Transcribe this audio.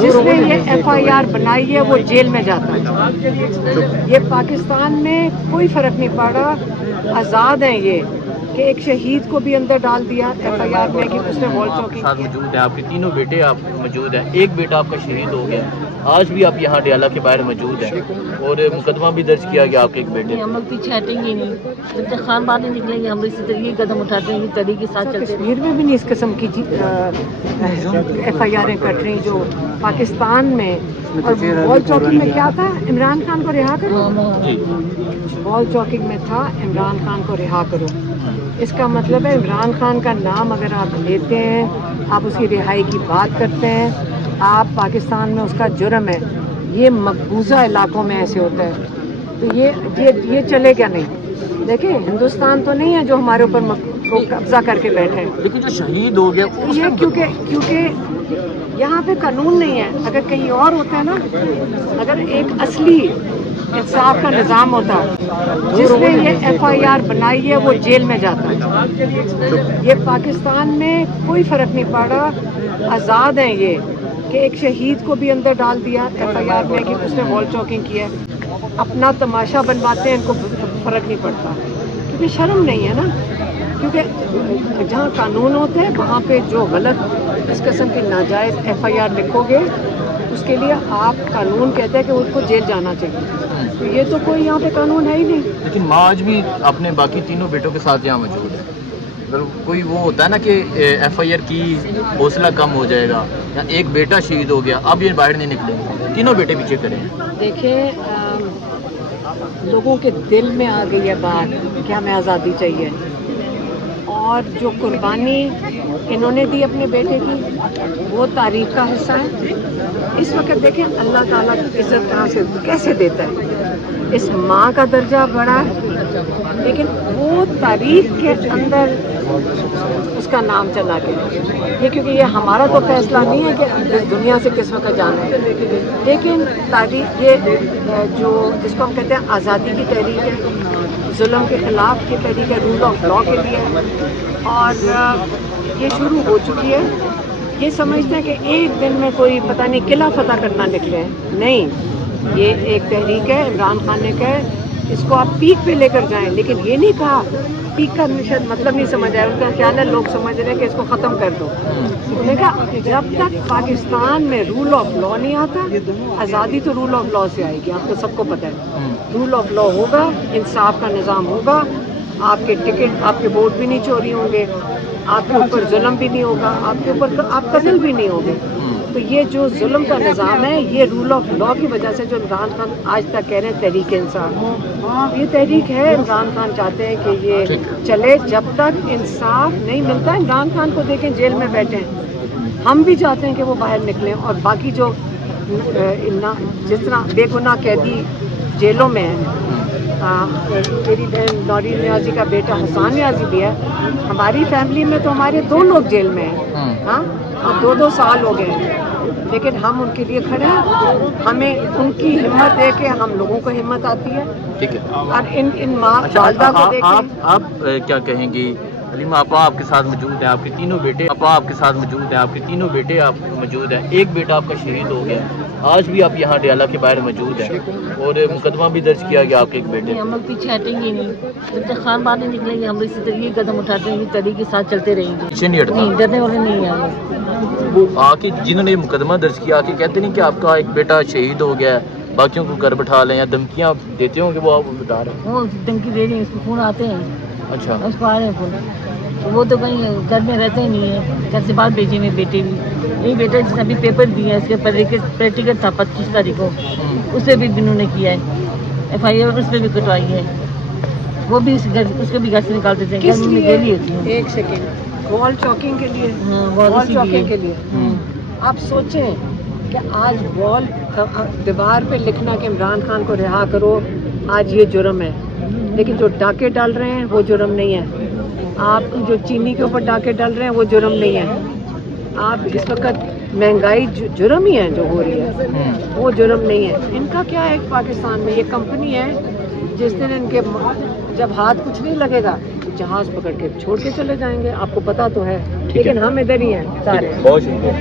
جس نے یہ FIR بنائی ہے وہ جیل میں جاتا ہے. یہ پاکستان میں کوئی فرق نہیں پڑا، آزاد ہیں یہ کہ ایک شہید کو بھی اندر ڈال دیا FIR میں کہ اس نے وال چاکنگ ساتھ موجود ہیں آپ کے تینوں بیٹے آپ موجود ہیں، ایک بیٹا آپ کا شہید ہو گیا، آج بھی آپ یہاں ڈیالہ کے باہر موجود ہیں اور مقدمہ بھی درج کیا گیا آپ کے ایک بیٹے. ہم لوگ پیچھے ہٹیں گے نہیں، جب تک خان باہر نہیں نکلیں گے ہم اسی طرح یہ قدم اٹھاتے ہیں، یہ تحریک کے ساتھ چلتے ہیں. کشمیر میں بھی نہیں اس قسم کی FIR کٹ رہی جو پاکستان میں. اور وال چاکنگ میں کیا تھا؟ عمران خان کو رہا کرو. وال چاکنگ میں تھا عمران خان کو رہا کرو. اس کا مطلب ہے عمران خان کا نام اگر آپ لیتے ہیں، آپ اس کی رہائی کی بات کرتے ہیں، آپ پاکستان میں اس کا جرم ہے. یہ مقبوضہ علاقوں میں ایسے ہوتا ہے تو یہ چلے کیا نہیں. دیکھیں ہندوستان تو نہیں ہے جو ہمارے اوپر قبضہ کر کے بیٹھے ہیں. لیکن جو شہید ہو گیا یہ کیونکہ یہاں پہ قانون نہیں ہے. اگر کہیں اور ہوتا ہے نا، اگر ایک اصلی انصاف کا نظام ہوتا، جس نے یہ FIR بنائی ہے وہ جیل میں جاتا ہے. یہ پاکستان میں کوئی فرق نہیں پڑا، آزاد ہیں یہ کہ ایک شہید کو بھی اندر ڈال دیا FIR میں کہ اس نے وال چاکنگ کیا ہے. اپنا تماشا بنواتے ہیں، ان کو فرق نہیں پڑتا کیونکہ شرم نہیں ہے نا. کیونکہ جہاں قانون ہوتے ہیں وہاں پہ جو غلط اس قسم کی ناجائز FIR لکھو گے اس کے لیے آپ قانون کہتے ہیں کہ اس کو جیل جانا چاہیے. تو یہ تو کوئی یہاں پہ قانون ہے ہی نہیں. لیکن ماں آج بھی اپنے باقی تینوں بیٹوں کے ساتھ یہاں موجود ہے. اگر کوئی وہ ہوتا ہے نا کہ FIR کی حوصلہ کم ہو جائے گا یا ایک بیٹا شہید ہو گیا، اب یہ باہر نہیں نکلے، تینوں بیٹے پیچھے کریں. دیکھیں لوگوں کے دل میں آ گئی ہے بات کہ ہمیں آزادی چاہیے، اور جو قربانی انہوں نے دی اپنے بیٹے کی وہ تاریخ کا حصہ ہے. اس وقت دیکھیں اللہ تعالیٰ کی عزت کہاں سے کیسے دیتا ہے. اس ماں کا درجہ بڑا ہے لیکن وہ تاریخ کے اندر اس کا نام چلا گیا. یہ کیونکہ یہ ہمارا تو فیصلہ نہیں ہے کہ دنیا سے کس وقت جانا ہے، لیکن تاریخ یہ جو جس کو ہم کہتے ہیں آزادی کی تحریک ہے، ظلم کے خلاف کی تحریک ہے، رول آف لا کے لیے، اور یہ شروع ہو چکی ہے. یہ سمجھتے ہیں کہ ایک دن میں کوئی پتہ نہیں قلعہ فتح کرنا نکلے. نہیں، یہ ایک تحریک ہے. عمران خان نے کہا اس کو آپ پیک پہ لے کر جائیں، لیکن یہ نہیں کہا پیک کا شاید مطلب نہیں سمجھ آیا. ان کا خیال ہے لوگ سمجھ رہے ہیں کہ اس کو ختم کر دو. انہوں نے کہا جب تک پاکستان میں رول آف لا نہیں آتا، آزادی تو رول آف لا سے آئے گی. آپ کو سب کو پتہ ہے رول آف لا ہوگا، انصاف کا نظام ہوگا، آپ کے ٹکٹ آپ کے ووٹ بھی نہیں چوری ہوں گے، آپ کے اوپر ظلم بھی نہیں ہوگا، آپ کے اوپر آپ قتل بھی نہیں ہوگے. تو یہ جو ظلم کا نظام ہے یہ رول آف لا کی وجہ سے جو عمران خان آج تک کہہ رہے ہیں تحریک انصاف، یہ تحریک ہے. عمران خان چاہتے ہیں کہ یہ چلے جب تک انصاف نہیں ملتا. عمران خان کو دیکھیں جیل میں بیٹھے ہیں، ہم بھی چاہتے ہیں کہ وہ باہر نکلیں، اور باقی جو جس طرح بے گناہ قیدی جیلوں میں ہیں. میری بہن نوری نیازی کا بیٹا حسان نیازی بھی ہے. ہماری فیملی میں تو ہمارے 2 لوگ جیل میں ہیں، ہاں، اور 2 سال ہو گئے ہیں، لیکن ہم ان کے لیے کھڑے ہیں. ہمیں ان کی ہمت دے کے ہم لوگوں کو ہمت آتی ہے. ٹھیک ہے. اور ان ماں والدہ کو دیکھیں. آپ کیا کہیں گی؟ حلیمہ آپا آپ کے ساتھ موجود ہیں، آپ کے تینوں بیٹے آپا آپ کے ساتھ موجود ہیں، آپ کے تینوں بیٹے آپ موجود ہیں، ایک بیٹا آپ کا شہید ہو گیا، آج بھی آپ یہاں ڈیالہ کے باہر موجود ہیں اور مقدمہ بھی درج کیا گیا آپ کے ایک بیٹے. ہم لوگ پیچھے ہٹیں گے نہیں، جب تک خان باہر نہیں نکلیں گے ہم اسی طرح یہ قدم اٹھاتے ہیں، یہ تحریک کے ساتھ چلتے رہیں گے. پیچھے نہیں ہٹنا. نہیں، ڈرنے والے نہیں ہیں. وہ آ کے جنہوں نے یہ مقدمہ درج کیا آ کے کہتے نہیں کہ آپ کا ایک بیٹا شہید ہو گیا ہے، باقیوں کو گھر بٹھا لیں، یا دھمکیاں دیتے ہوں گے وہ آپ بتا رہے ہیں؟ وہ دھمکی دے رہی ہیں، اس کو فون آتے ہیں. اچھا. اس کو آ رہے ہیں فون. وہ تو کہیں گھر میں رہتے ہی نہیں ہیں، گھر سے باہر بھیجے ہوئے بیٹے بھی. یہی بیٹا جس نے ابھی پیپر دیا ہے، اس کے پریکٹیکل تھا 25 تاریخ کو، اس پہ بھی انہوں نے کیا ہے FIR، اس پہ بھی کٹوائی ہے. وہ بھی اس کے بھی گھر سے نکال دیتے ہیں. کس لیے؟ گیلی ہوتی ہے. ایک سیکنڈ. وال چاکنگ کے لیے. وال چاکنگ کے لیے. آپ سوچیں کہ آج وال دیوار پہ لکھنا کہ عمران خان کو رہا کرو آج یہ جرم ہے، لیکن جو ڈاکے ڈال رہے ہیں وہ جرم نہیں ہے. آپ جو چینی کے اوپر ڈاکے ڈال رہے ہیں وہ جرم نہیں ہے. آپ اس وقت مہنگائی جرم ہی ہے جو ہو رہی ہے، وہ جرم نہیں ہے. ان کا کیا ہے پاکستان میں یہ کمپنی ہے، جس دن ان کے جب ہاتھ کچھ نہیں لگے گا جہاز پکڑ کے چھوڑ کے چلے جائیں گے. آپ کو پتہ تو ہے، لیکن ہم ادھر ہی ہیں سارے. بہت شکریہ.